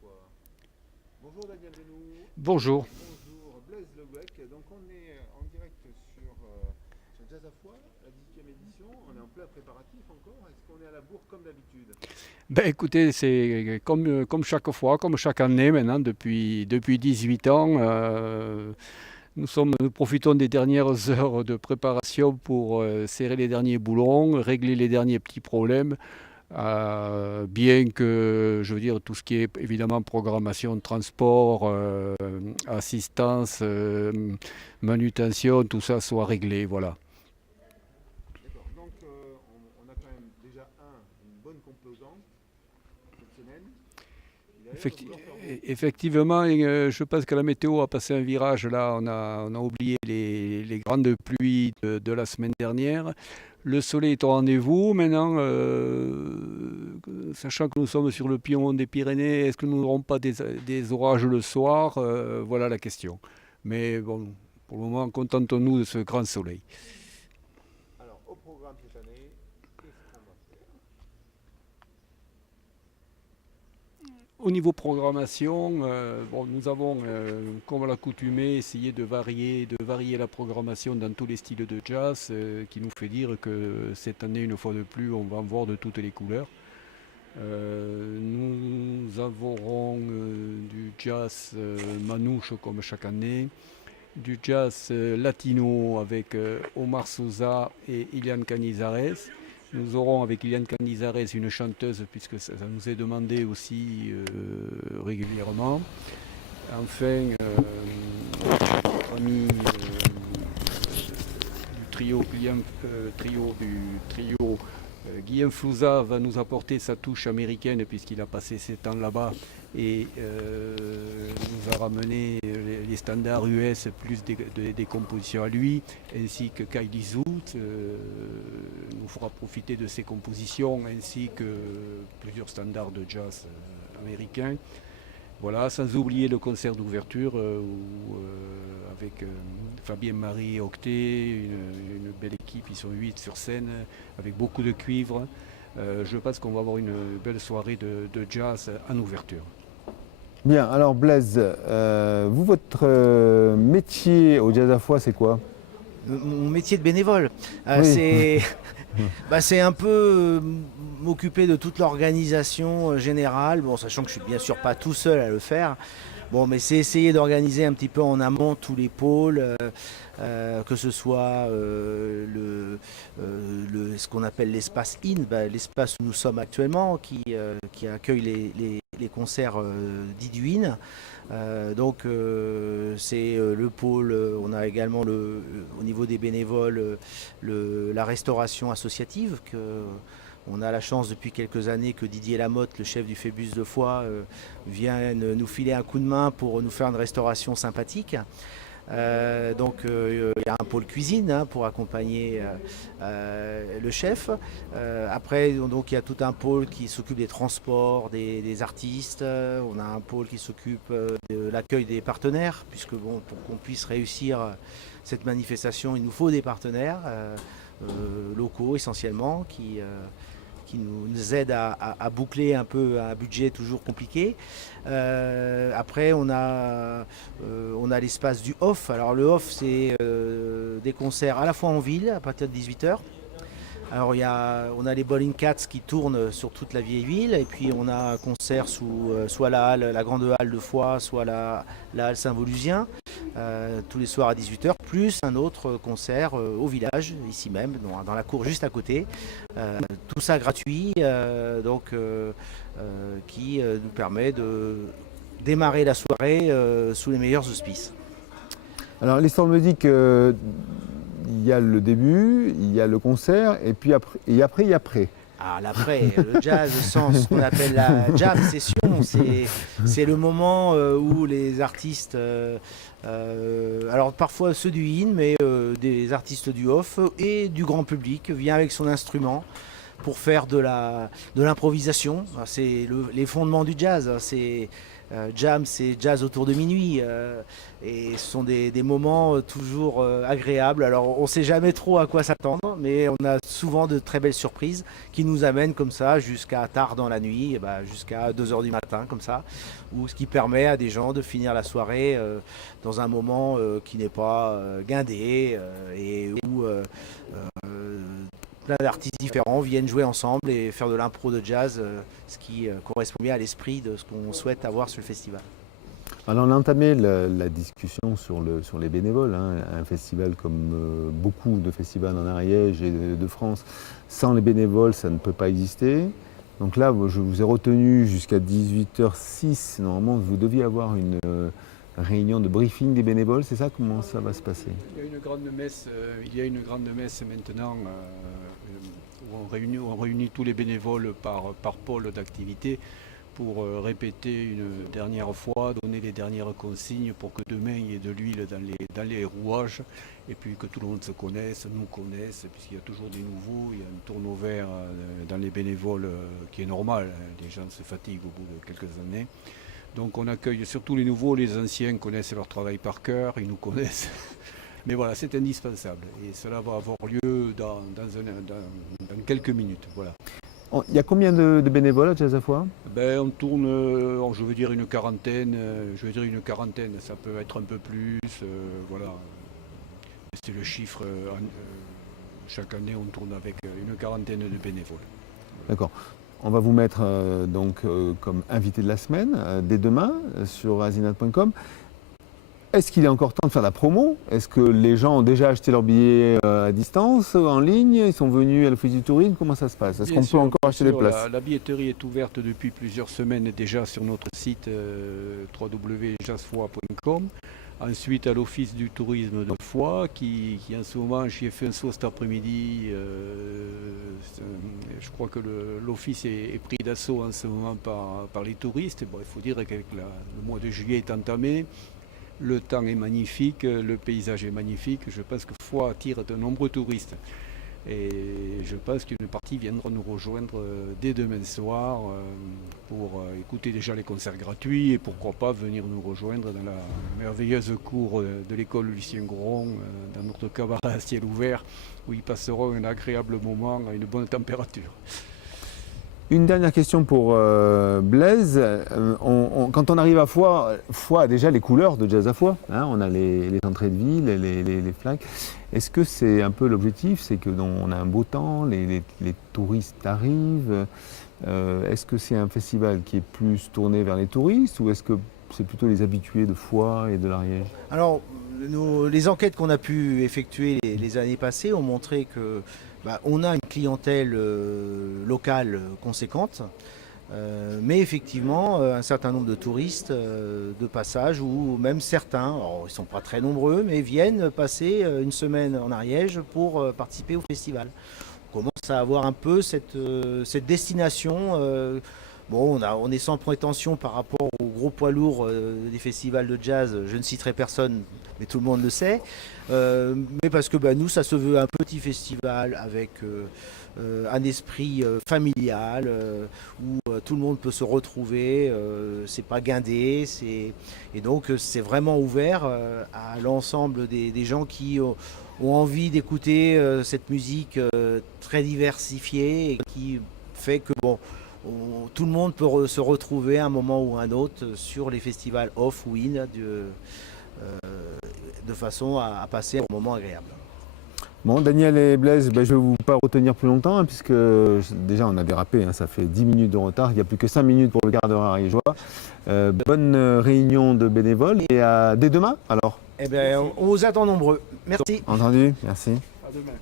fois. Bonjour Daniel Denou. Bonjour. Bonjour Blaise Lebec. Donc on est en direct sur Jazz à Foix, la 18e édition. On est en plein préparatif encore. Est-ce qu'on est à la bourre comme d'habitude? Ben écoutez, c'est comme chaque fois, comme chaque année maintenant, depuis 18 ans. Nous profitons des dernières heures de préparation pour serrer les derniers boulons, régler les derniers petits problèmes. Bien que, je veux dire, tout ce qui est évidemment programmation, transport, assistance, manutention, tout ça soit réglé, voilà. D'accord. Donc on a quand même déjà une bonne composante cette semaine. Il a l'air de Effecti- vouloir faire beau. Effectivement, je pense que la météo a passé un virage là. On a oublié les grandes pluies de la semaine dernière. Le soleil est au rendez-vous. Maintenant, sachant que nous sommes sur le piémont des Pyrénées, est-ce que nous n'aurons pas des orages le soir? Voilà la question. Mais bon, pour le moment, contentons-nous de ce grand soleil. Alors au programme cette année, qu'est-ce qu'on va faire? Au niveau programmation, bon, nous avons, comme à l'accoutumée, essayé de varier la programmation dans tous les styles de jazz, qui nous fait dire que cette année, une fois de plus, on va en voir de toutes les couleurs. Nous avons du jazz manouche comme chaque année, du jazz latino avec Omar Sosa et Ilian Canizares. Nous aurons avec Ilian Canizares une chanteuse puisque ça nous est demandé aussi régulièrement. Enfin, notre ami Guillaume Flouza va nous apporter sa touche américaine puisqu'il a passé 7 ans là-bas et nous a ramené les standards US plus des compositions à lui, ainsi que Kylie Zoot nous fera profiter de ses compositions ainsi que plusieurs standards de jazz américains. Voilà, sans oublier le concert d'ouverture avec Fabien Marie et Octet, une belle équipe, ils sont 8 sur scène, avec beaucoup de cuivre. Je pense qu'on va avoir une belle soirée de jazz en ouverture. Bien, alors Blaise, vous, votre métier au Jazz à Foix, c'est quoi? Mon métier de bénévole. Oui. C'est un peu m'occuper de toute l'organisation générale, bon, sachant que je suis bien sûr pas tout seul à le faire. Bon, mais c'est essayer d'organiser un petit peu en amont tous les pôles, que ce soit ce qu'on appelle l'espace IN, l'espace où nous sommes actuellement, qui accueille les concerts dits du IN. C'est le pôle, on a également au niveau des bénévoles la restauration associative. On a la chance depuis quelques années que Didier Lamotte, le chef du Phébus de Foix, vienne nous filer un coup de main pour nous faire une restauration sympathique. Il y a un pôle cuisine, hein, pour accompagner le chef. Après, donc, il y a tout un pôle qui s'occupe des transports des artistes. On a un pôle qui s'occupe de l'accueil des partenaires, puisque bon, pour qu'on puisse réussir cette manifestation, il nous faut des partenaires locaux essentiellement qui nous aident à boucler un peu un budget toujours compliqué. Après, on a l'espace du off. Alors le off, c'est des concerts à la fois en ville à partir de 18h. Alors on a les Bowling Cats qui tournent sur toute la vieille ville, et puis on a un concert sous soit la grande halle de Foix, soit la halle Saint-Volusien, tous les soirs à 18h, plus un autre concert au village, ici même, dans la cour juste à côté. Tout ça gratuit, qui nous permet de démarrer la soirée sous les meilleurs auspices. Alors l'histoire me dit que il y a le début, il y a le concert, et puis après, il y a après. Ah, l'après, le jazz, au sens qu'on appelle la jam session, c'est le moment où les artistes, alors parfois ceux du in, mais des artistes du off et du grand public, vient avec son instrument pour faire de l'improvisation. C'est les fondements du jazz. Jam, c'est jazz autour de minuit. Et ce sont des moments toujours agréables. Alors, on ne sait jamais trop à quoi s'attendre, mais on a souvent de très belles surprises qui nous amènent comme ça jusqu'à tard dans la nuit, et jusqu'à 2 heures du matin, comme ça, ce qui permet à des gens de finir la soirée dans un moment qui n'est pas guindé et où plein d'artistes différents viennent jouer ensemble et faire de l'impro de jazz, ce qui correspond bien à l'esprit de ce qu'on souhaite avoir sur le festival. Alors on a entamé la discussion sur les bénévoles. Un festival comme beaucoup de festivals en Ariège et de France, sans les bénévoles, ça ne peut pas exister. Donc là, je vous ai retenu jusqu'à 18h06. Normalement, vous deviez avoir une réunion de briefing des bénévoles, c'est ça? Comment ça va se passer? Il y a une grande messe maintenant où on réunit tous les bénévoles par pôle d'activité pour répéter une dernière fois, donner les dernières consignes pour que demain il y ait de l'huile dans les rouages et puis que tout le monde se connaisse, nous connaisse, puisqu'il y a toujours des nouveaux, il y a un turnover dans les bénévoles qui est normal, les gens se fatiguent au bout de quelques années. Donc on accueille surtout les nouveaux, les anciens connaissent leur travail par cœur, ils nous connaissent. Mais voilà, c'est indispensable et cela va avoir lieu dans quelques minutes. Voilà. Il y a combien de bénévoles à Jazz à Foix? On tourne, je veux dire une quarantaine, ça peut être un peu plus, voilà. C'est le chiffre, chaque année on tourne avec une quarantaine de bénévoles. D'accord. On va vous mettre comme invité de la semaine, dès demain, sur azinat.com. Est-ce qu'il est encore temps de faire la promo? Est-ce que les gens ont déjà acheté leurs billets à distance, en ligne? Ils sont venus à l'Office du tourisme? Comment ça se passe? Est-ce qu'on peut encore acheter des places? La billetterie est ouverte depuis plusieurs semaines déjà sur notre site www.jazzfoix.com. Ensuite à l'Office du tourisme de Foix qui en ce moment, j'y ai fait un saut cet après-midi. Je crois que l'Office est pris d'assaut en ce moment par les touristes. Bon, il faut dire que le mois de juillet est entamé. Le temps est magnifique, le paysage est magnifique. Je pense que Foix attire de nombreux touristes. Et je pense qu'une partie viendra nous rejoindre dès demain soir pour écouter déjà les concerts gratuits et pourquoi pas venir nous rejoindre dans la merveilleuse cour de l'école Lucien Goron, dans notre cabaret à ciel ouvert, où ils passeront un agréable moment à une bonne température. Une dernière question pour Blaise. Quand on arrive à Foix, Foix a déjà les couleurs de Jazz à Foix. On a les entrées de ville, les flags. Est-ce que c'est un peu l'objectif? C'est qu'on a un beau temps, les touristes arrivent. Est-ce que c'est un festival qui est plus tourné vers les touristes ou est-ce que c'est plutôt les habitués de Foix et de l'Ariège? Alors, les enquêtes qu'on a pu effectuer les années passées ont montré que on a une clientèle locale conséquente, mais effectivement un certain nombre de touristes de passage ou même certains, alors, ils ne sont pas très nombreux, mais viennent passer une semaine en Ariège pour participer au festival. On commence à avoir un peu cette destination. On est sans prétention par rapport aux gros poids lourds des festivals de jazz, je ne citerai personne, mais tout le monde le sait. Mais parce que nous, ça se veut un petit festival avec un esprit familial où tout le monde peut se retrouver, c'est pas guindé, et donc c'est vraiment ouvert à l'ensemble des gens qui ont envie d'écouter cette musique très diversifiée et qui fait que tout le monde peut se retrouver à un moment ou un autre sur les festivals off ou in de façon à passer un moment agréable. Bon, Daniel et Blaise, je ne vais vous pas retenir plus longtemps puisque déjà on a dérapé, ça fait 10 minutes de retard, il n'y a plus que 5 minutes pour le quart d'heure ariégeois. Bonne réunion de bénévoles et dès demain alors? On vous attend nombreux. Merci. Entendu, merci. À demain.